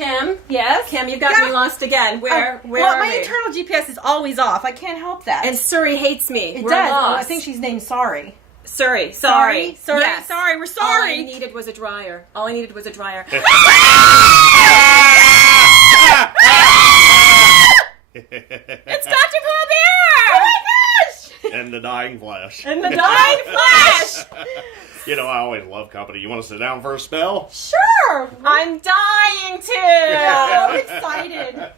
Kim? Yes? Kim, you've got me lost again. Where are my we? internal GPS is always off. I can't help that. And Surrey hates me. it We're does. lost. Oh, I think she's named Sorry. Surrey. Sorry. Sorry? Yes. Sorry, we're All sorry. I needed was a dryer. All I needed was a dryer. It's Dr. Paul Bear! Oh my gosh! and the dying flesh. In the dying flesh! You know, I always love company. You want to sit down for a spell? Sure. I'm dying to! I'm excited.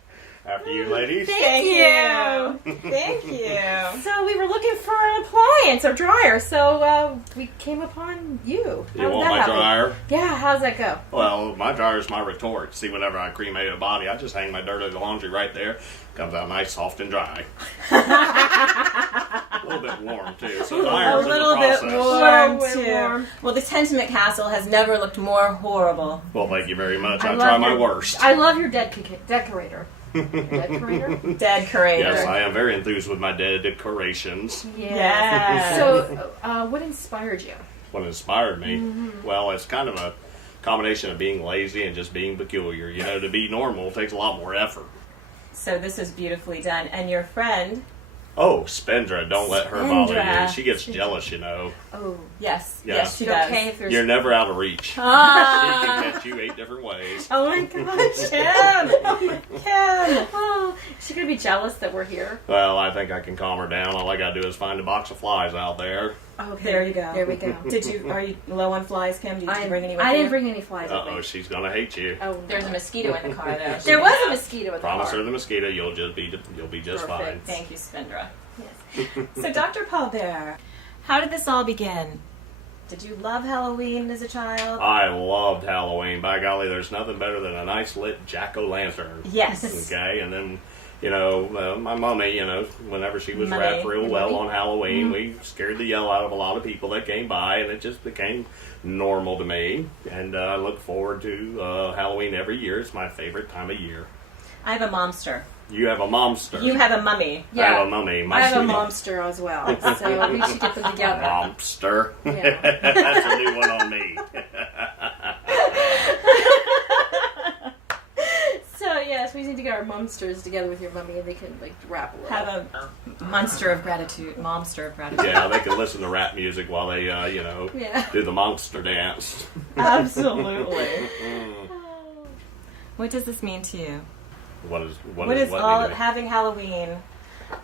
After you, ladies. Thank you. Thank you. So we were looking for an appliance or dryer, so we came upon you. You How did want that my happen? dryer? Yeah, how's that go? Well, my dryer is my retort. See, whenever I cremate a body, I just hang my dirty laundry right there. Comes out nice, soft, and dry. A little bit warm, too. So A iron's in the little bit process. warm, So too. warm. Well, the Tenement Castle has never looked more horrible. Well, thank you very much. I I love try my your- worst. I love your decorator. Decorator? Dead curator. Yes, I am very enthused with my dead decorations. Yes. So, what inspired you? What inspired me? Well, it's kind of a combination of being lazy and just being peculiar. You know, to be normal takes a lot more effort. So this is beautifully done. And your friend, Oh, Spendra, don't let her bother Spendra. you. She gets jealous, you know. Oh, yes, Yeah. yes, she it's does. okay if there's... You're never out of reach. She Ah. can catch you 8 different ways. Oh my gosh, Kim! Kim! Oh, is she gonna be jealous that we're here? Well, I think I can calm her down. All I gotta do is find a box of flies out there. Okay. There you go. There we go. Are you low on flies, Kim? Did you bring any with I you? didn't bring any flies with Uh-oh, me. she's gonna hate you. Oh, There's a mosquito in the car, though. There was a mosquito in the Promise car. her the mosquito, you'll be just fine. Perfect. Thank you, Spindra. Yes. So, Dr. Paul Bear, how did this all begin? Did you love Halloween as a child? I loved Halloween. By golly, there's nothing better than a nice lit jack-o'-lantern. Yes. Okay, and then, you know, my mommy, you know, whenever she was Mommy, wrapped real your well mommy? on Halloween, we scared the yell out of a lot of people that came by, and it just became normal to me. And I look forward to Halloween every year. It's my favorite time of year. I have a momster. You have a momster. You have a mummy. I have a mummy. I have a sweetie. monster as well, so we should get them together. Momster. Yeah. That's a new one on me. So yes, we need to get our monsters together with your mummy, and they can like rap a little. Have a monster of gratitude. Momster of gratitude. Yeah, they can listen to rap music while they, you know, Yeah. do the monster dance. Absolutely. What does this mean to you? What is What is all mean to me? having Halloween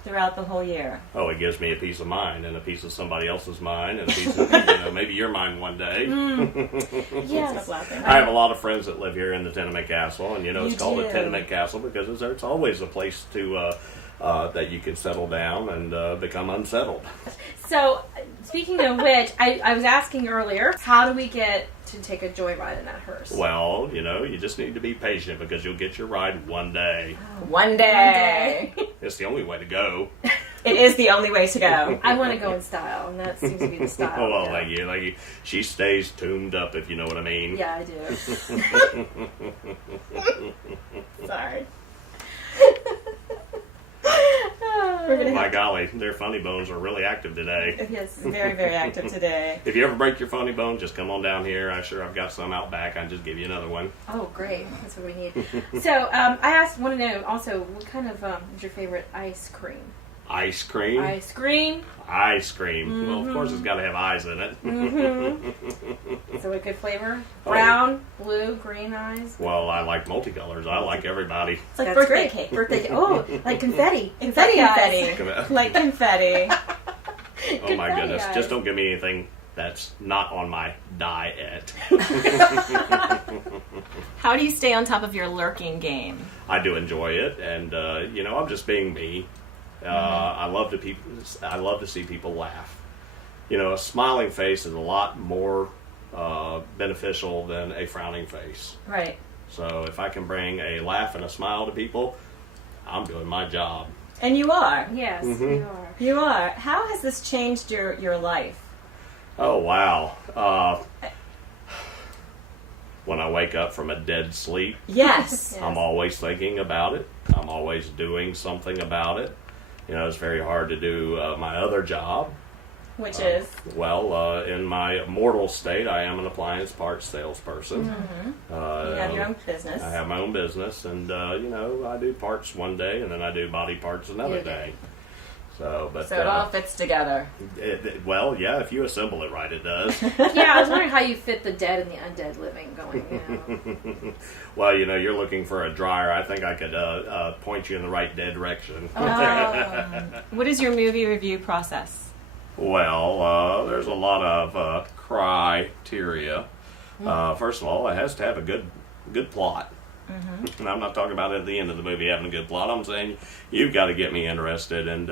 throughout the whole year? Oh, it gives me a piece of mind and a piece of somebody else's mind and a piece of, you know, maybe your mind one day. Yes. Stop laughing. I have a lot of friends that live here in the Tenement Castle, and you know it's You called do. a Tenement Castle because it's always a place to that you can settle down and become unsettled. So, speaking of which, I was asking earlier, how do we get to take a joyride in that hearse? Well, you know, you just need to be patient because you'll get your ride one day. One day. It's the only way to go. It is the only way to go. I want to go in style, and that seems to be the style. Oh, well, yeah. thank you. She stays tuned up, if you know what I mean. Yeah, I do. Sorry. We're gonna My have golly, their funny bones are really active today. yes. Very, very active today. If you ever break your funny bone, just come on down here. I've got some out back. I'll just give you another one. Oh, great. That's what we need. So, I want to know also, what kind of is your favorite ice cream? Ice cream? Ice cream. Ice cream. Well, of course it's got to have eyes in it. So, a good flavor? Oh. Brown, blue, green eyes. Well, I like multicolors. I like everybody. It's like That's birthday great. cake. Birthday cake. Oh, like confetti. It's like eyes. confetti. Like confetti. Oh my Confetti goodness. eyes. Just don't give me anything that's not on my diet. How do you stay on top of your lurking game? I do enjoy it, and you know, I'm just being me. I love to see people laugh. You know, a smiling face is a lot more beneficial than a frowning face. Right. So if I can bring a laugh and a smile to people, I'm doing my job. And you are. Yes, Mm-hmm. you are. You are. How has this changed your life? Oh wow! When I wake up from a dead sleep, Yes. Yes. I'm always thinking about it. I'm always doing something about it. You know, it's very hard to do my other job. Which is? Well, in my mortal state, I am an appliance parts salesperson. You have your own business. I have my own business, and I do parts one day, and then I do body parts another day. So it all fits together. Well, yeah, if you assemble it right, it does. Yeah, I was wondering how you fit the dead and the undead living going. Well, you're looking for a dryer. I think I could point you in the right dead direction. What is your movie review process? Well, there's a lot of criteria. First of all, it has to have a good plot. Mm-hmm. And I'm not talking about at the end of the movie having a good plot. I'm saying you've got to get me interested, and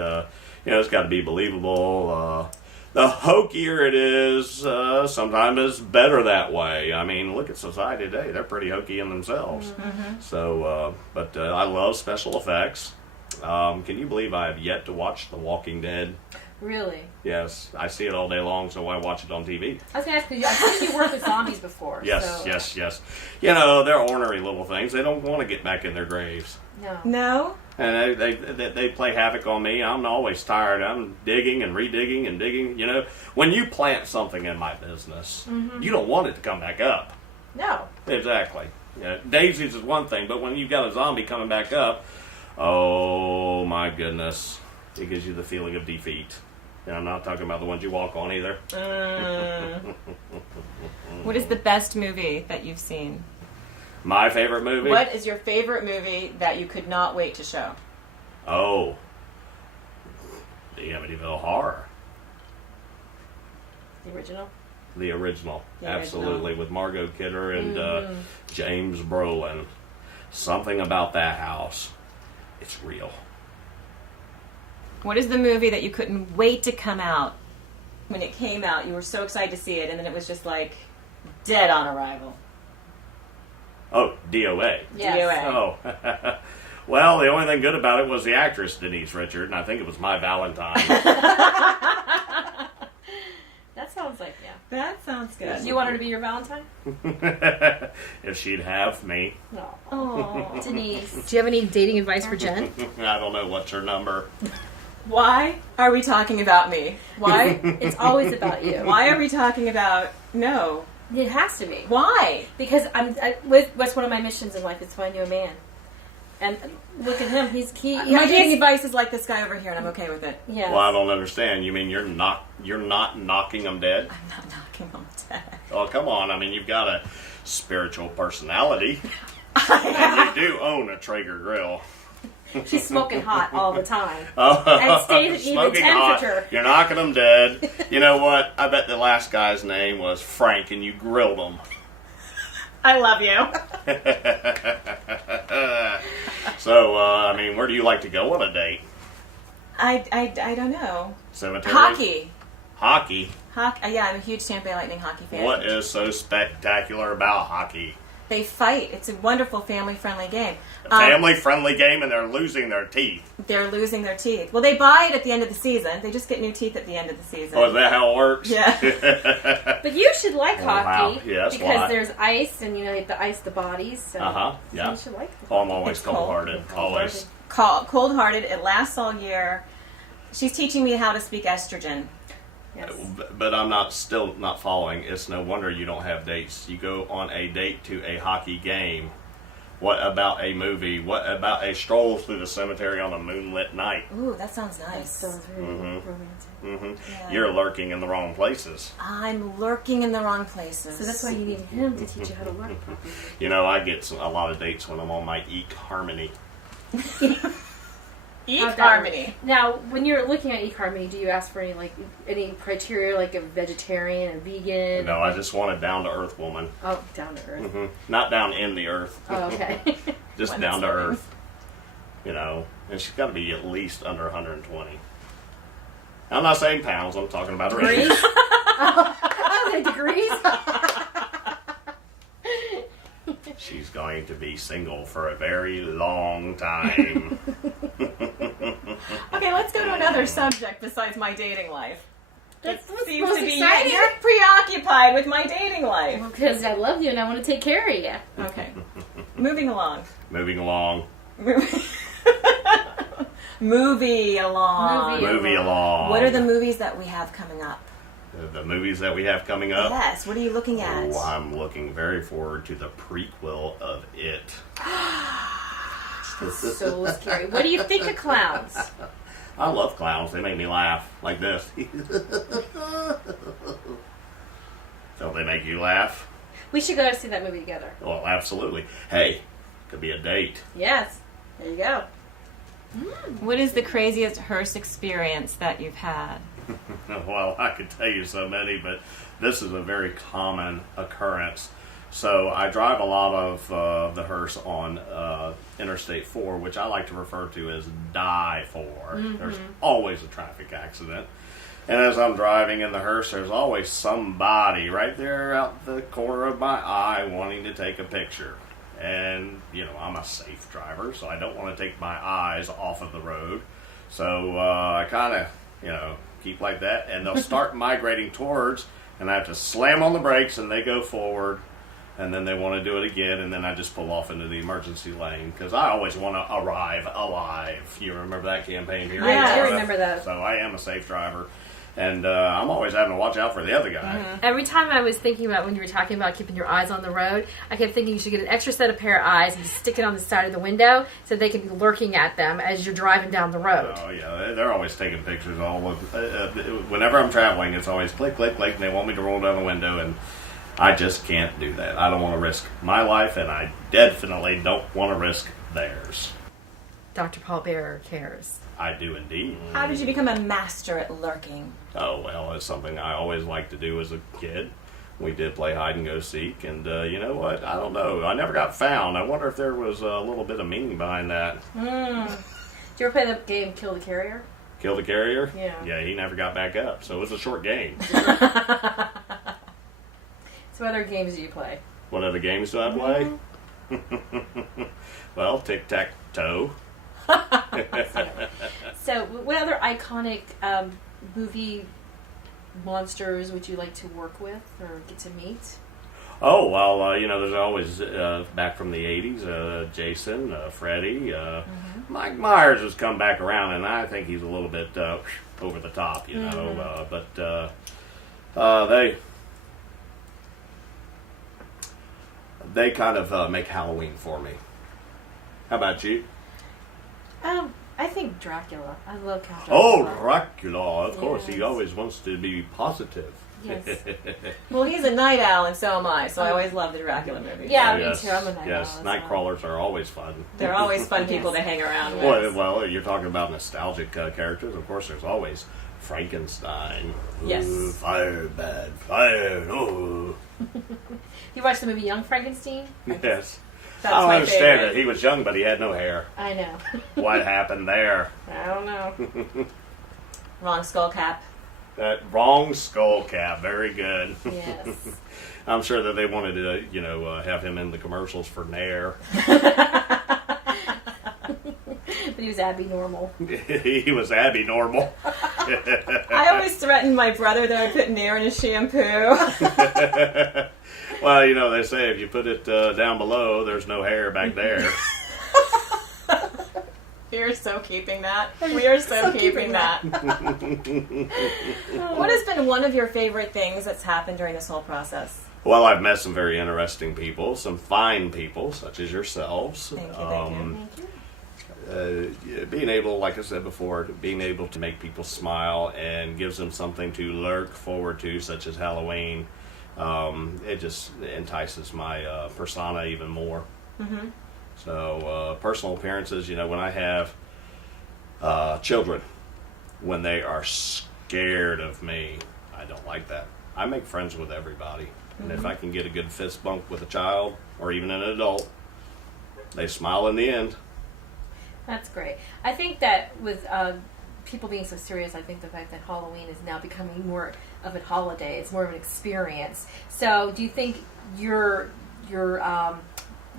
it's got to be believable. The hokier it is, sometimes it's better that way. I mean, look at society today; they're pretty hokey in themselves. Mm-hmm. So, but I love special effects. Can you believe I have yet to watch The Walking Dead? Really? Yes, I see it all day long, so I watch it on TV. I was going to ask you, I've seen you work with zombies before. Yes. They're ornery little things. They don't want to get back in their graves. No? And they play havoc on me. I'm always tired. I'm digging and redigging and digging. When you plant something in my business, you don't want it to come back up. No. Exactly. Daisies is one thing, but when you've got a zombie coming back up, oh my goodness, it gives you the feeling of defeat. And I'm not talking about the ones you walk on either. What is the best movie that you've seen? My favorite movie? What is your favorite movie that you could not wait to show? Oh. The Amityville Horror. The original? The original. Absolutely. With Margot Kidder and James Brolin. Something about that house. It's real. What is the movie that you couldn't wait to come out? When it came out, you were so excited to see it, and then it was just like dead on arrival. Oh, DOA. Yes. DOA. Oh. Well, the only thing good about it was the actress, Denise Richard, and I think it was My Valentine. That sounds like, That sounds good. You want her to be your Valentine? If she'd have me. No. Oh, Denise. Do you have any dating advice for Jen? I don't know what's her number. Why are we talking about me? Why? It's always about you. Why are we talking about... No. It has to be. Why? Because what's one of my missions in life is to find you a man. And look at him. My dating advice is like this guy over here, and I'm okay with it. Yeah. Well, I don't understand. You mean you're not knocking them dead? I'm not knocking them dead. Oh, come on. I mean, you've got a spiritual personality. And you do own a Traeger grill. She's smoking hot all the time. Oh, And stays at even temperature. Hot. You're knocking them dead. You know what? I bet the last guy's name was Frank, and you grilled him. I love you. So, I mean, where do you like to go on a date? I don't know. Cemetery? Hockey. Hockey? Yeah, I'm a huge Tampa Bay Lightning hockey fan. What is so spectacular about hockey? They fight. It's a wonderful family-friendly game. A family-friendly game, and they're losing their teeth. They're losing their teeth. Well, they buy it at the end of the season. They just get new teeth at the end of the season. Oh, is that how it works? Yeah. But you should like hockey. Wow. Yes, because why? there's ice, and they have to ice the bodies. So, Yeah. So you should like the Oh, I'm always It's cold. cold-hearted. Always. Cold-hearted. It lasts all year. She's teaching me how to speak estrogen. Yes. But I'm still not following. It's no wonder you don't have dates. You go on a date to a hockey game. What about a movie? What about a stroll through the cemetery on a moonlit night? Ooh, that sounds That nice. sounds really romantic. Yeah. You're lurking in the wrong places. I'm lurking in the wrong places. So that's why you need him to teach you how to work properly. I get a lot of dates when I'm on my eHarmony. eHarmony. Now, when you're looking at eHarmony, do you ask for any criteria, like a vegetarian, a vegan? No, I just want a down-to-earth woman. Oh, down to earth. Not down in the earth. Oh, okay. Just When down it's to living. earth. And she's got to be at least under 120. I'm not saying pounds. I'm talking about Degrees? range. Degrees? She's going to be single for a very long time. Okay, let's go to another subject besides my dating life. That's what's Seems most to be exciting. you're preoccupied with my dating life. Because I love you and I want to take care of you. Okay. Moving along. Moving along. Movie along. Movie. Movie along. What are the movies that we have coming up? the movies that we have coming up. Yes. What are you looking at? Oh, I'm looking very forward to the prequel of It. So scary. What do you think of clowns? I love clowns. They make me laugh like this. Don't they make you laugh? We should go see that movie together. Well, absolutely. Hey, could be a date. Yes. There you go. What is the craziest Hearse experience that you've had? Well, I could tell you so many, but this is a very common occurrence. So I drive a lot of the Hearse on Interstate 4, which I like to refer to as Die 4. There's always a traffic accident. And as I'm driving in the Hearse, there's always somebody right there out the corner of my eye wanting to take a picture. And, I'm a safe driver, so I don't want to take my eyes off of the road. So I kind of, keep like that. And they'll start migrating towards, and I have to slam on the brakes, and they go forward. And then they want to do it again, and then I just pull off into the emergency lane because I always want to arrive alive. You remember that campaign here? Yeah, I remember that. So I am a safe driver, and I'm always having to watch out for the other guy. Mm-hmm. Every time I was thinking about when you were talking about keeping your eyes on the road, I kept thinking you should get an extra set of pair of eyes and stick it on the side of the window so they can be lurking at them as you're driving down the road. Oh yeah, they're always taking pictures. Whenever I'm traveling, it's always click, click, click, and they want me to roll down the window, and I just can't do that. I don't want to risk my life, and I definitely don't want to risk theirs. Dr. Paul Bearer cares. I do indeed. How did you become a master at lurking? Oh, well, it's something I always liked to do as a kid. We did play hide and go seek, and you know what? I don't know. I never got found. I wonder if there was a little bit of meaning behind that. Did you ever play the game Kill the Carrier? Kill the carrier? Yeah. Yeah, he never got back up, so it was a short game. So what other games do you play? What other games do I play? Well, tic-tac-toe. So what other iconic movie monsters would you like to work with or get to meet? Oh, well, there's always, back from the 80s, Jason, Freddy. Mike Myers has come back around, and I think he's a little bit over the top, but they kind of make Halloween for me. How about you? I think Dracula. I love Count Oh, Dracula. Dracula. Of course, he Yes. always wants to be positive. Yes. Well, he's a night owl, and so am I, so I always love the Dracula movies. Yeah, Yes, me too. I'm a night yes. owl, Night so. crawlers are always fun. They're always fun people to hang around with. Well, you're talking about nostalgic characters. Of course, there's always Frankenstein. Yes. Ooh, fire, bad, fire. Oh. You watched the movie Young Frankenstein? Yes. That's I don't my understand favorite. it. He was young, but he had no hair. I know. What happened there? I don't know. Wrong skull cap. That wrong skull cap. Very good. Yes. I'm sure that they wanted to, have him in the commercials for Nair. But he was Abby Normal. He was Abby Normal. I always threatened my brother that I'd put Nair in his shampoo. Well, they say if you put it down below, there's no hair back there. We are so keeping that. We are so keeping that. What has been one of your favorite things that's happened during this whole process? Well, I've met some very interesting people, some fine people, such as yourselves. Thank you, thank you. Being able, like I said before, being able to make people smile and gives them something to lurk forward to, such as Halloween, it just entices my persona even more. Mm-hmm. So, personal appearances, when I have children, when they are scared of me, I don't like that. I make friends with everybody. And if I can get a good fist bump with a child or even an adult, they smile in the end. That's great. I think that with people being so serious, I think the fact that Halloween is now becoming more of a holiday, it's more of an experience. So do you think your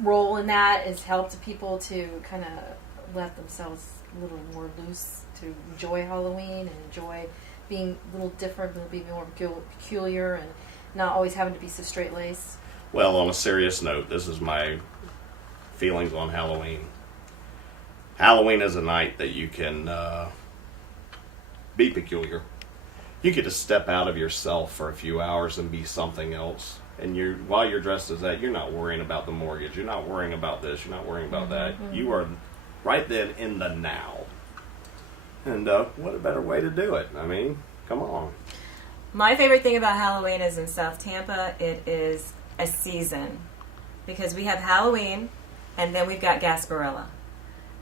role in that has helped people to kind of let themselves a little more loose to enjoy Halloween and enjoy being a little different, a little bit more peculiar, and not always having to be so straight-laced? Well, on a serious note, this is my feelings on Halloween. Halloween is a night that you can be peculiar. you get to step out of yourself for a few hours and be something else. And while you're dressed as that, you're not worrying about the mortgage. You're not worrying about this. You're not worrying about that. You are right then in the now. And what a better way to do it? I mean, come on. My favorite thing about Halloween is in South Tampa, it is a season. Because we have Halloween, and then we've got Gasparilla.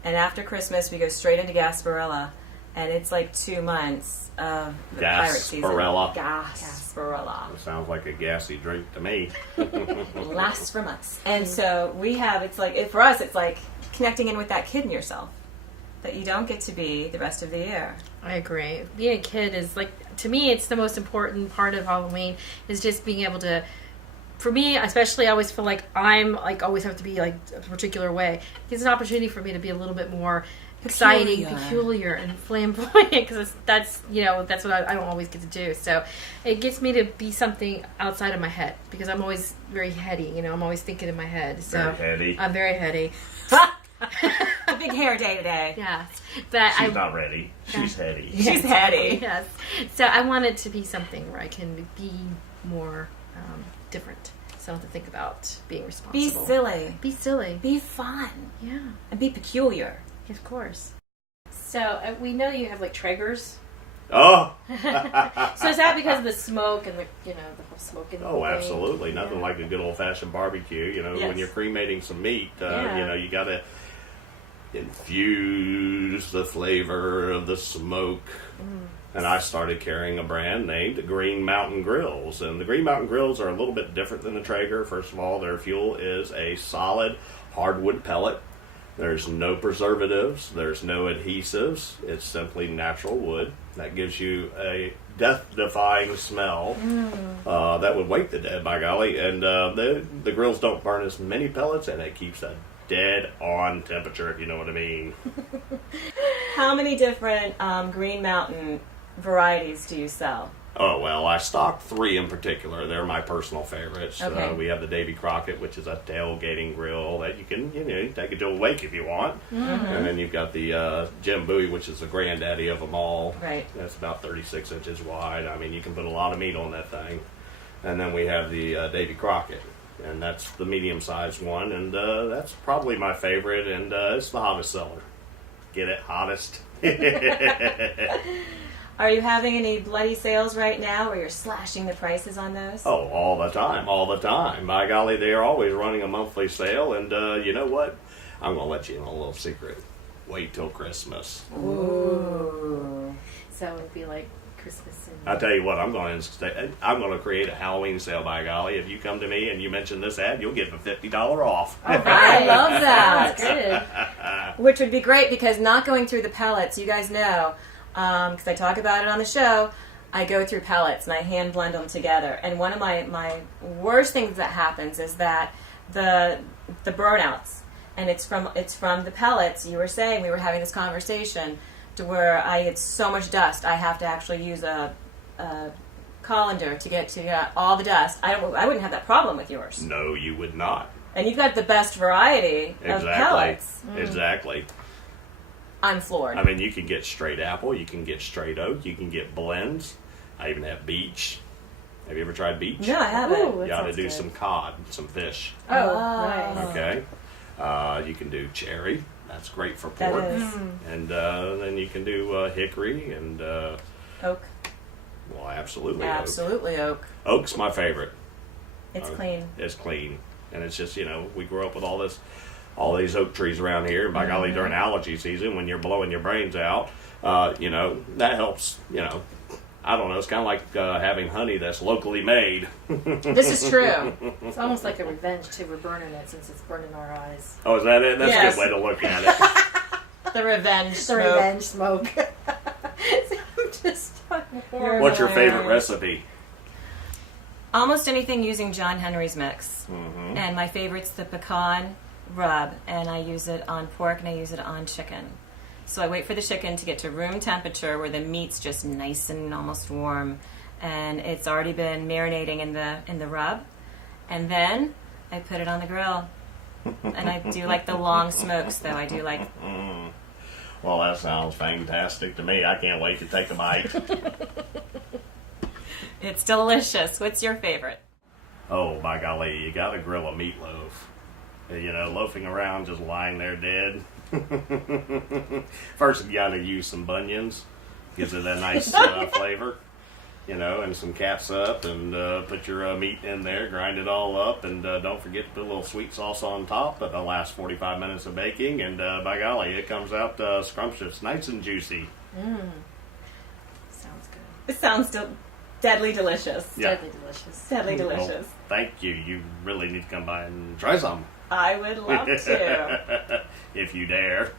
And after Christmas, we go straight into Gasparilla. And it's like 2 months of the pirate season. Gasparilla. It sounds like a gassy drink to me. Lasts for months. And so we have, for us, it's like connecting in with that kid in yourself that you don't get to be the rest of the year. I agree. Being a kid is to me, it's the most important part of Halloween is just being able to, for me, especially, I always feel like I'm always have to be a particular way. It's an opportunity for me to be a little bit more exciting, peculiar, and flamboyant because that's what I don't always get to do. So it gets me to be something outside of my head because I'm always very heady. I'm always thinking in my head. So very heady. I'm very heady. A big hair day today. Yeah, but she's not ready. She's heady. Yes. She's heady. Yes. So I want it to be something where I can be more different. So I don't have to think about being responsible. Be silly. Be silly. Be fun. Yeah. And be peculiar. Of course. So we know you have Traegers. Oh. So is that because of the smoke and the whole smoking? Oh, thing? absolutely. Nothing like a good old fashioned barbecue. Yes. When you're cremating some meat, you got to infuse the flavor of the smoke. And I started carrying a brand named Green Mountain Grills. And the Green Mountain Grills are a little bit different than the Traeger. First of all, their fuel is a solid hardwood pellet. There's no preservatives. There's no adhesives. It's simply natural wood. That gives you a death-defying smell that would wake the dead, by golly. And the grills don't burn as many pellets, and it keeps a dead-on temperature, if you know what I mean. How many different Green Mountain varieties do you sell? Oh, well, I stock 3 in particular. They're my personal favorites. Okay. We have the Davy Crockett, which is a tailgating grill that you can, take it to a wake if you want. Mm-hmm. And then you've got the Jim Bowie, which is the granddaddy of them all. Right. That's about 36 inches wide. I mean, you can put a lot of meat on that thing. And then we have the Davy Crockett, and that's the medium-sized one. And that's probably my favorite, and it's the hottest seller. Get it? Hottest. Are you having any bloody sales right now where you're slashing the prices on those? Oh, all the time. By golly, they are always running a monthly sale, and you know what? I'm going to let you in a little secret. Wait till Christmas. Ooh. So it would be like Christmas. I tell you what, I'm going to create a Halloween sale, by golly. If you come to me and you mention this ad, you'll get a $50 off. All right. I love that. That's good. Which would be great because not going through the pellets, you guys know, because I talk about it on the show, I go through pellets and I hand blend them together. And one of my worst things that happens is that the burnouts, and it's from the pellets. You were saying, we were having this conversation to where I get so much dust I have to actually use a colander to get out all the dust. I wouldn't have that problem with yours. No, you would not. And you've got the best variety of pellets. Exactly. I'm floored. I mean, you can get straight apple, you can get straight oak, you can get blends. I even have beach. Have you ever tried beach? No, I haven't. Ooh, You ought to do some cod, some fish. Oh, nice. Okay. You can do cherry. That's great for That pork. is. And then you can do hickory and, Oak. well, absolutely Absolutely oak. oak. Oak's my favorite. It's clean. It's clean. And it's just, we grew up with all these oak trees around here. And by golly, during allergy season, when you're blowing your brains out, that helps, I don't know. It's kind of like having honey that's locally made. This is true. It's almost like a revenge too. We're burning it since it's burning our eyes. Oh, is that it? That's Yes. a good way to look at it. The revenge The smoke. revenge smoke. I'm just You're What's your favorite hilarious. recipe? Almost anything using John Henry's mix. Mm-hmm. And my favorite's the pecan rub. And I use it on pork and I use it on chicken. So I wait for the chicken to get to room temperature where the meat's just nice and almost warm. And it's already been marinating in the rub. And then I put it on the grill. And I do like the long smokes, though. I do like... Well, that sounds fantastic to me. I can't wait to take a bite. It's delicious. What's your favorite? Oh, by golly, you gotta grill a meatloaf. You know, loafing around just lying there dead. First, you gotta use some bunions. Gives it a nice flavor. You know, and some catsup, and put your meat in there, grind it all up, and don't forget to put a little sweet sauce on top. That'll last 45 minutes of baking, and by golly, it comes out scrumptious, nice and juicy. Sounds good. It sounds deadly delicious. Yeah. Deadly delicious. Deadly Well, delicious. thank you. You really need to come by and try some. I would love to. If you dare.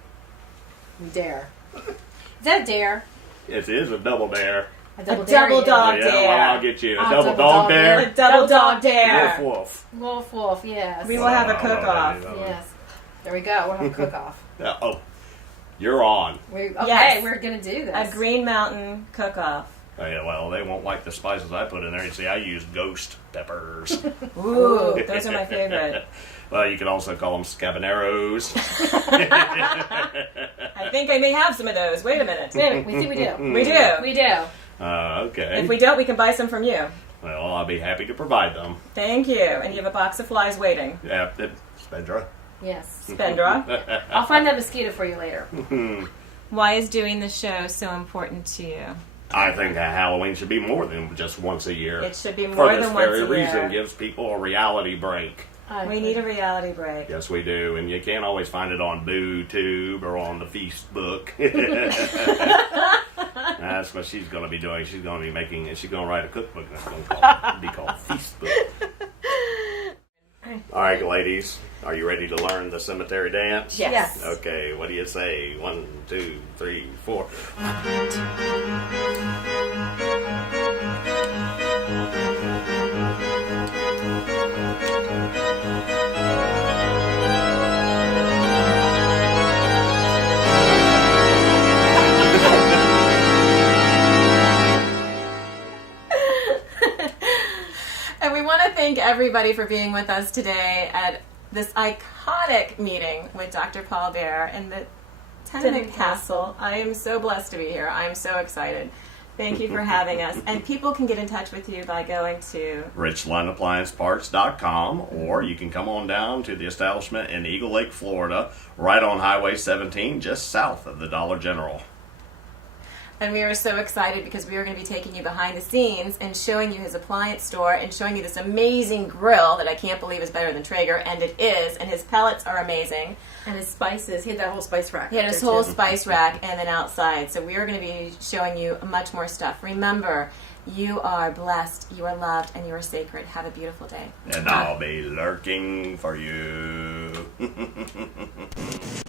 We dare. Is that a dare? It is a double dare. A A dare double you. dog Yeah, dare. well, I'll get you a Oh, double double dog dog dare. A double dog dare. Wolf. Wolf, wolf, yes. We will have a Wow, cook-off. wow, wow. Yes. There we go. We'll have a cook-off. Yeah, oh, you're on. Okay, Yes. we're going to do this. A Green Mountain cook-off. Oh, yeah, well, they won't like the spices I put in there. You see, I use ghost peppers. Ooh, those are my favorite. Well, you could also call them scabaneros. I think I may have some of those. Wait a minute. We think we do. We do. We do. Okay. If we don't, we can buy some from you. Well, I'll be happy to provide them. Thank you. And you have a box of flies waiting. Yeah, Spendra. Yes. Spendra. I'll find that mosquito for you later. Why is doing the show so important to you? I think that Halloween should be more than just once a year. It should be For more this than once very a reason, year. gives people a reality break. We need a reality break. Yes, we do, and you can't always find it on BooTube or on the Facebook. That's what she's going to be doing. She's going to be making. She's going to write a cookbook that's going to be called Feastbook. All right, ladies, are you ready to learn the cemetery dance? Yes. Okay. What do you say? 1, 2, 3, 4. And we want to thank everybody for being with us today at this iconic meeting with Dr. Paul Bear in the Tenement Castle. I am so blessed to be here. I am so excited. Thank you for having us. And people can get in touch with you by going to richlandapplianceparts.com, or you can come on down to the establishment in Eagle Lake, Florida, right on Highway 17, just south of the Dollar General. And we are so excited because we are going to be taking you behind the scenes and showing you his appliance store and showing you this amazing grill that I can't believe is better than Traeger, and it is, and his pellets are amazing. And his spices. He had that whole spice rack. He had his there, whole too. spice rack and then outside. So we are going to be showing you much more stuff. Remember, you are blessed, you are loved, and you are sacred. Have a beautiful day. And I'll be lurking for you.